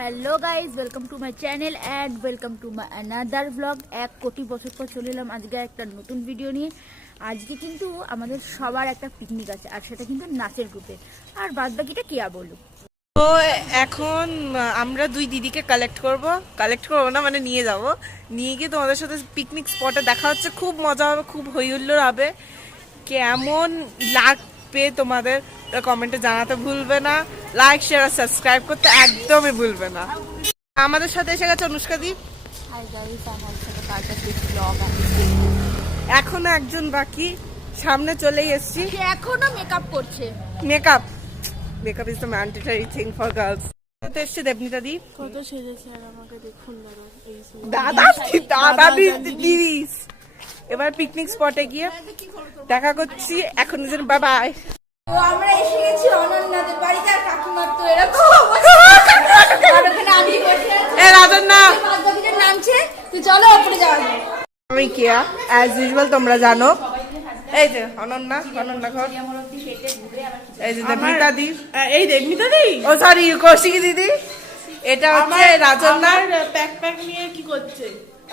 Hello guys, welcome to my channel and welcome to my another blog. 1 কোটি বছর পর চলে এলাম আজকে একটা নতুন ভিডিও নিয়ে। আজকে কিন্তু আমাদের সবার একটা পিকনিক আছে, আর সেটা কিন্তু নাচের গ্রুপে। আর বাদ বাকিটা কিয়া বলু। তো এখন আমরা দুই দিদিকে কালেক্ট করবো না, মানে নিয়ে যাব, নিয়ে গিয়ে তোমাদের সাথে পিকনিক স্পটে দেখা হচ্ছে। খুব মজা হবে, খুব হই হুল্লোড় হবে। কেমন লাগবে তোমাদের কমেন্টে জানাতে ভুলবে না। লাইক শেয়ার আর সাবস্ক্রাইব করতে একদমই ভুলবে না। আমাদের সাথে এসে গেছে অনুষ্কা দি। এখনো একজন বাকি, সামনে চলেই এসছি। এখনো মেকআপ করছে। Makeup is the mandatory thing for girls. এসছে দেবনীতা দি। কত সেজেছে আর আমাকে দেখুন দিদিস। এবার পিকনিক স্পটে গিয়ে দেখা করছি। এখন বাই বাই। আমরা এসে গেছি অনন্যাদের বাড়িতে, আর কাকিমার তো এরকম নামছে। তো চলো উপরে যাওয়া যায়। আমি কেয়া, অ্যাজ ইউজুয়াল তোমরা জানো। এই যে অনন্যা ঘর, এই যে দেবনীতা দি, এই দেবমিতা দি, ও সরি কৌশিকী দিদি। এটা হচ্ছে রাজন্যার প্যাক নিয়ে কি করছে?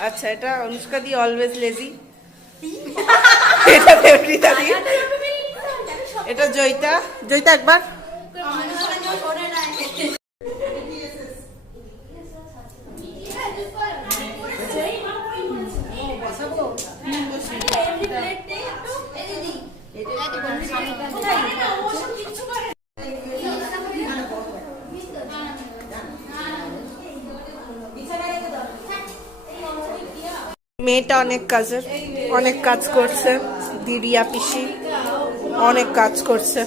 আচ্ছা, এটা অনুষ্কা দি, অলওয়েজ লেজি। এটা দেবনীতা দি, এটা জয়িতা একবার। মেয়েটা অনেক কাজ করছে। দিদিয়া পিসি অনেক কাজ করছে।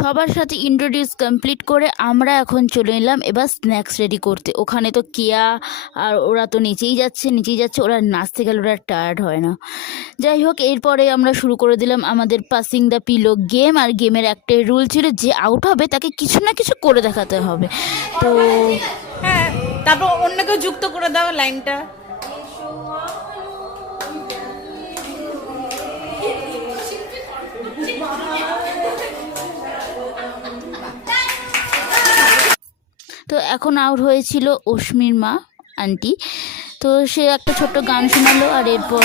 সবার সাথে ইন্ট্রোডিউস কমপ্লিট করে আমরা এখন চলে এলাম এবার স্ন্যাক্স রেডি করতে। ওখানে তো কেয়া আর ওরা তো নিচেই যাচ্ছে। ওরা নাচতে গেলে ওরা টায়ার্ড হয় না। যাই হোক, এরপরে আমরা শুরু করে দিলাম আমাদের পাসিং দ্য পিলো গেম। আর গেমের একটাই রুল ছিল, যে আউট হবে তাকে কিছু না কিছু করে দেখাতে হবে। তো হ্যাঁ, তারপর অন্য কেউ যুক্ত করে দাও লাইনটা। তো এখন আউট হয়েছিল অশ্মির মা আন্টি। তো সে একটা ছোট্ট গান শোনালো, আর এরপর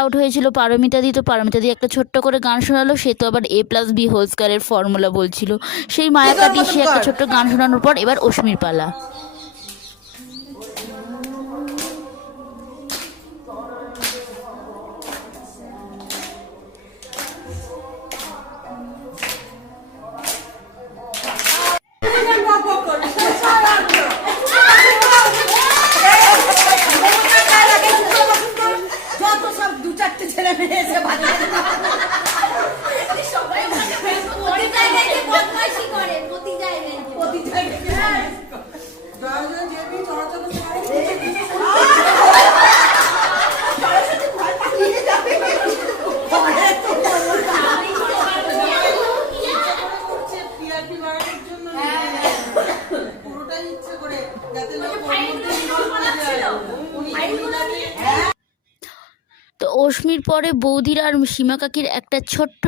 আউট হয়েছিল পারমিতা দি। তো পারমিতা দি একটা ছোট্ট করে গান শোনালো। সে তো আবার A+B² ফর্মুলা বলছিল। সেই মায়া কাটিয়ে সে একটা ছোট্ট গান শোনানোর পর এবার অশ্মির পালা। তো অশ্মির পরে বৌদির আর সীমা কাকির একটা ছোট্ট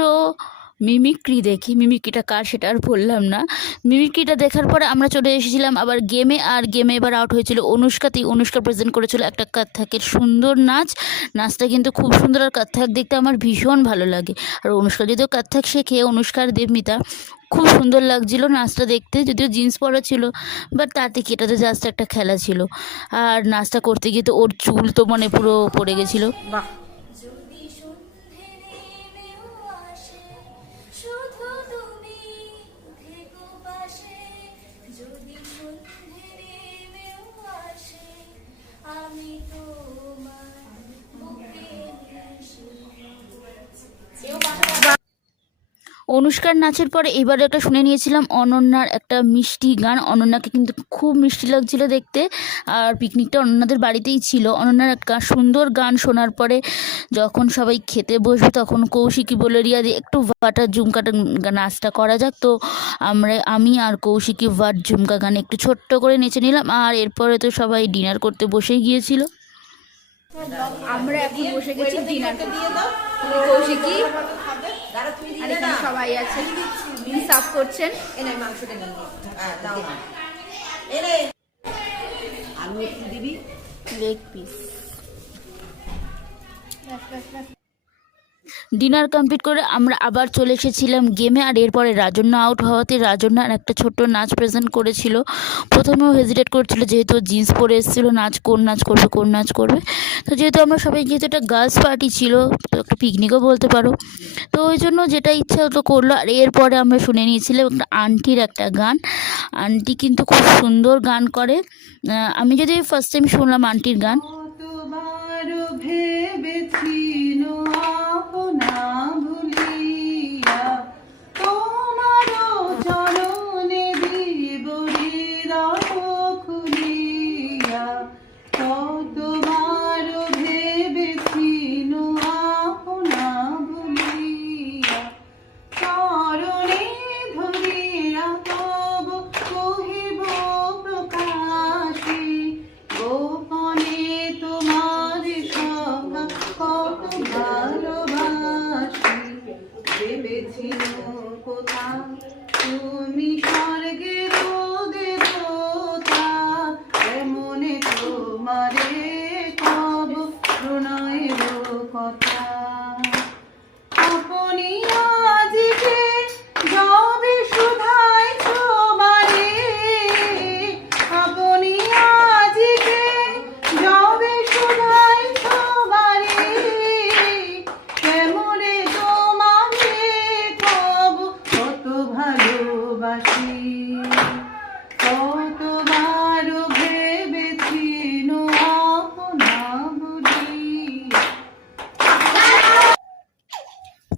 মিমিক্রি দেখি। মিমিক্রিটা কার সেটা আর বললাম না। মিমিক্রিটা দেখার পরে আমরা চলে এসেছিলাম আবার গেমে। আর গেমে এবার আউট হয়েছিল অনুষ্কা প্রেজেন্ট করেছিল একটা কত্থকের সুন্দর নাচটা কিন্তু খুব সুন্দর। আর কত্থক দেখতে আমার ভীষণ ভালো লাগে। আর অনুষ্কা যদিও কত্থক শেখে, অনুষ্কার দেবমিতা খুব সুন্দর লাগছিল নাচটা দেখতে। যদিও জিন্স পরা ছিল, বাট তাতে কি, এটা তো জাস্ট একটা খেলা ছিল। আর নাচটা করতে গিয়ে তো ওর চুল তো মানে পুরো পড়ে গেছিলো। বাহ, অনুষ্কার নাচের পরে এবারে একটা শুনে নিয়েছিলাম অনন্যার একটা মিষ্টি গান। অনন্যাকে কিন্তু খুব মিষ্টি লাগছিল দেখতে, আর পিকনিকটা অনন্যাদের বাড়িতেই ছিল। অনন্যার একটা সুন্দর গান শোনার পরে যখন সবাই খেতে বসবে তখন কৌশিকী বলে, রিয়া দিয়ে একটু ভাটা ঝুমকাটা নাচটা করা যাক। তো আমি আর কৌশিকী ভাট ঝুমকা গানে একটু ছোট্ট করে নেচে নিলাম, আর এরপরে তো সবাই ডিনার করতে বসেই গিয়েছিল। আমরা এখন বসে গেছি ডিনার কৌশিকী আর এখানে সবাই আছে, সার্ভ করছেন। Leg piece. ডিনার কমপ্লিট করে আমরা আবার চলে এসেছিলাম গেমে। আর এরপরে রাজন্যা আউট হওয়াতে রাজন্যা একটা ছোট্ট নাচ প্রেজেন্ট করেছিল। প্রথমেও হেজিটেট করছিল, যেহেতু জিন্স পরে এসেছিলো, কোন নাচ করবে। তো যেহেতু আমরা সবাই, যেহেতু একটা গার্লস পার্টি ছিল, তো একটা পিকনিকও বলতে পারো, তো ওই জন্য যেটা ইচ্ছা হতো করলো। আর এরপরে আমরা শুনে নিয়েছিলাম একটা আন্টির একটা গান। আন্টি কিন্তু খুব সুন্দর গান করে। আমি যদি ফার্স্ট টাইম শুনলাম আন্টির গান।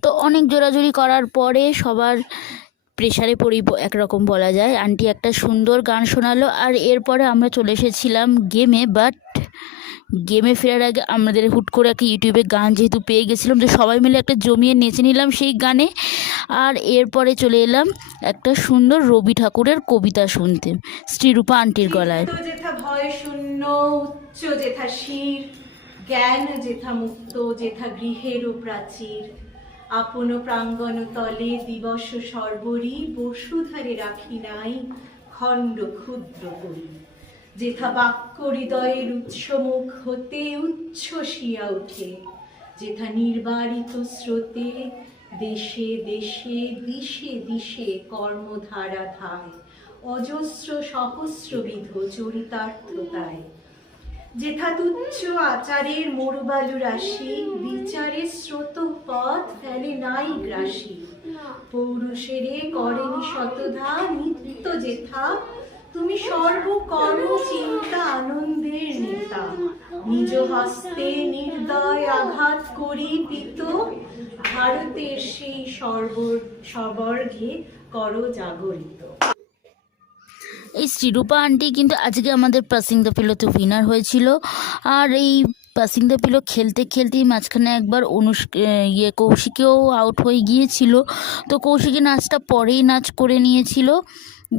তো অনেক জোরাজুরি করার পরে সবার প্রেশারে পড়ি একরকম বলা যায়। আন্টি একটা সুন্দর গান শোনালো। আর এরপরে আমরা চলে এসেছিলাম গেমে। বাট গেমে ফেরার আগে আমাদের হুট করে একটা ইউটিউবে গান যেহেতু পেয়ে গেছিলাম, তো সবাই মিলে একটা জমিয়ে নেচে নিলাম সেই গানে। আর এরপরে চলে এলাম একটা সুন্দর রবি ঠাকুরের কবিতা শুনতে শ্রীরূপা আন্টির গলায়। যেথা ভয় শূন্য উচ্চ যেথা শির, জ্ঞান যেথা মুক্ত যেথা গৃহেরও প্রাচীর, আপন প্রাঙ্গণ তলে দিবস সর্বরি, বসুধারে রাখি নাই খণ্ড ক্ষুদ্র করি, যেথা বাক্য হৃদয়ের উৎসমুখ হতে উচ্ছ্বসিয়া উঠে, যেথা নির্বারিত স্রোতে দেশে দেশে দিশে দিশে কর্মধারা ধায়, অজস্র সহস্রবিধ চরিতার্থতায়, যেথা তুচ্ছ আচারের মরুবালু রাশি, বিচারের স্রোত পথ ফেলে নাই গ্রাসী, পৌরুষেরে করেনি শতধা নিত্য যেথা, তুমি সর্বকর্ম চিন্তা আনন্দের নেতা, নিজ হস্তে নির্দয় আঘাত করি পিত, ভারতের সেই সবর্গে কর জাগরিত। এই শ্রীরূপা আন্টি কিন্তু আজকে আমাদের পাসিং দ্য পিলোতে উইনার হয়েছিল। আর এই পাসিং দ্য পিলো খেলতে খেলতেই মাঝখানে একবার কৌশিকেও আউট হয়ে গিয়েছিল। তো কৌশিকী নাচটা পরেই নাচ করে নিয়েছিল।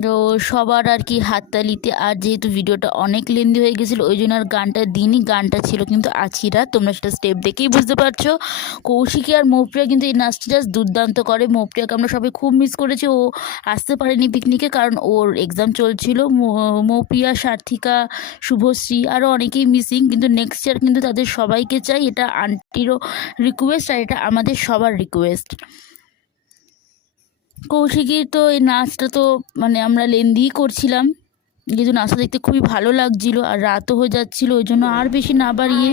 তো সবার আর কি হাততালিতে, আর যেহেতু ভিডিওটা অনেক লেন্দি হয়ে গেছিলো ওই জন্য আর গানটা দিনই। গানটা ছিল কিন্তু আছিরা, তোমরা সেটা স্টেপ দেখেই বুঝতে পারছো। কৌশিকী আর মৌপ্রিয়া কিন্তু এই নাচটা জাস্ট দুর্দান্ত করে। মৌপ্রিয়াকে আমরা সবাই খুব মিস করেছি, ও আসতে পারেনি পিকনিকে কারণ ওর এক্সাম চলছিল। মৌপ্রিয়া, সার্থিকা, শুভশ্রী আরও অনেকেই মিসিং, কিন্তু নেক্সট ইয়ার কিন্তু তাদের সবাইকে চাই। এটা আন্টিরও রিকোয়েস্ট আর এটা আমাদের সবার রিকোয়েস্ট। কৌশিকীর তো এই নাচটা তো মানে আমরা লেন্দিই করছিলাম, কিন্তু নাচটা দেখতে খুবই ভালো লাগছিল আর রাতও হয়ে যাচ্ছিল, ওই জন্য আর বেশি না বাড়িয়ে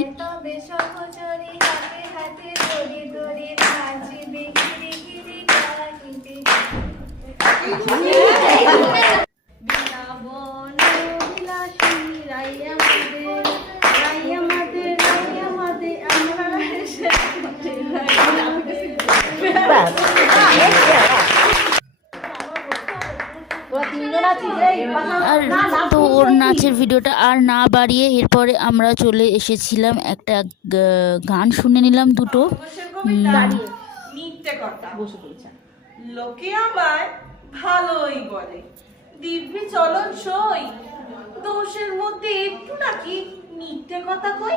আর তো ওর নাচের ভিডিওটা আর না বাড়িয়ে এরপরে আমরা চলে এসেছিলাম একটা গান শুনে নিলাম দুটো। মিথ্যে কথা লোকে আমায় ভালোই বলে, দিব্যি চলন সই, দোষের মধ্যে একটু নাকি মিথ্যে কথা কই।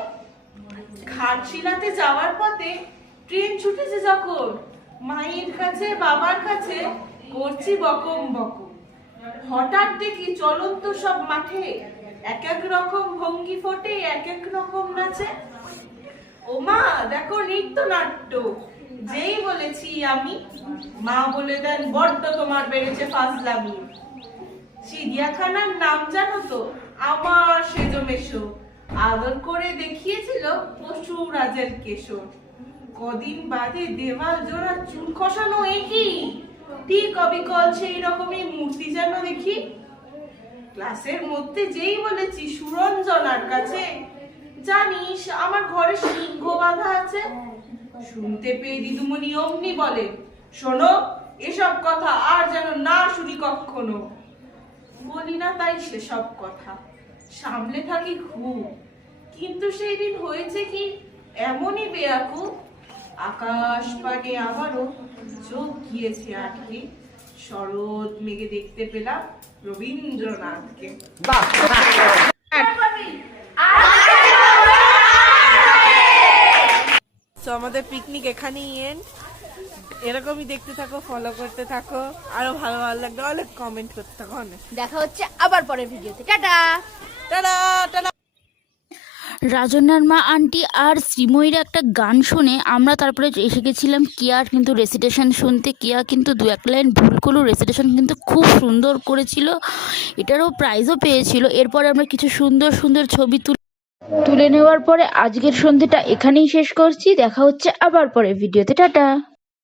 ঘাটশিলাতে যাওয়ার পথে ট্রেন ছুটেছে যখন, মায়ের কাছে বাবার কাছে করছি বকম বকম। হঠাৎ দেখি চলন্ত সব মাঠে এক এক রকম ভঙ্গি ফোটে, এক এক রকম নাচে। ও মা দেখো নৃত্য নাট্য, যেই বলেছি আমি, মা বলে দেন বড্ড তোমার বেড়েছে ফাজলামি। চিড়িয়াখানার নাম জানো তো আমার সেজো মেশো, আদর করে দেখিয়েছিল পশুরাজের কেশর। কদিন বাদে দেওয়াল জোড়া চুল খসানো, একই ঠিক অবিকল সেই রকমই মূর্তি যেন দেখি। ক্লাসের মধ্যে যেই বলেছি সুরঞ্জনার কাছে, জানিস আমার ঘরে সিংহ বাঁধা আছে। শুনতে পেয়ে দিদুমণি অমনি বলে, শোনো এসব কথা আর যেন না শুনি কখনো। বলি না তাই সেসব কথা, সামলে থাকি খুব, কিন্তু সেই দিন হয়েছে কি এমনই বেয়াকুব। আকাশ পানে আবারও চোখ গিয়েছে আটকে, শরৎ মেঘে দেখতে পেলাম রবীন্দ্রনাথকে। তো আমাদের পিকনিক এখানেই এন্ড। এরকমই দেখতে থাকো, ফলো করতে থাকো, আরো ভালো ভালো লাগবে অনেক কমেন্ট করতে থাকো অনেক। দেখা হচ্ছে আবার পরের ভিডিওতে। Tata tata tata. রাজন্যার মা আন্টি আর শ্রীময়ীর একটা গান শুনে আমরা তারপরে এসে গেছিলাম কেয়ার কিন্তু রেসিটেশন শুনতে। কেয়া কিন্তু দু এক লাইন ভুল করলো, রেসিটেশন কিন্তু খুব সুন্দর করেছিল, এটারও প্রাইজও পেয়েছিল। এরপরে আমরা কিছু সুন্দর সুন্দর ছবি তুলে নেওয়ার পরে আজকের সন্ধ্যেটা এখানেই শেষ করছি। দেখা হচ্ছে আবার পরে ভিডিওতে। টাটা।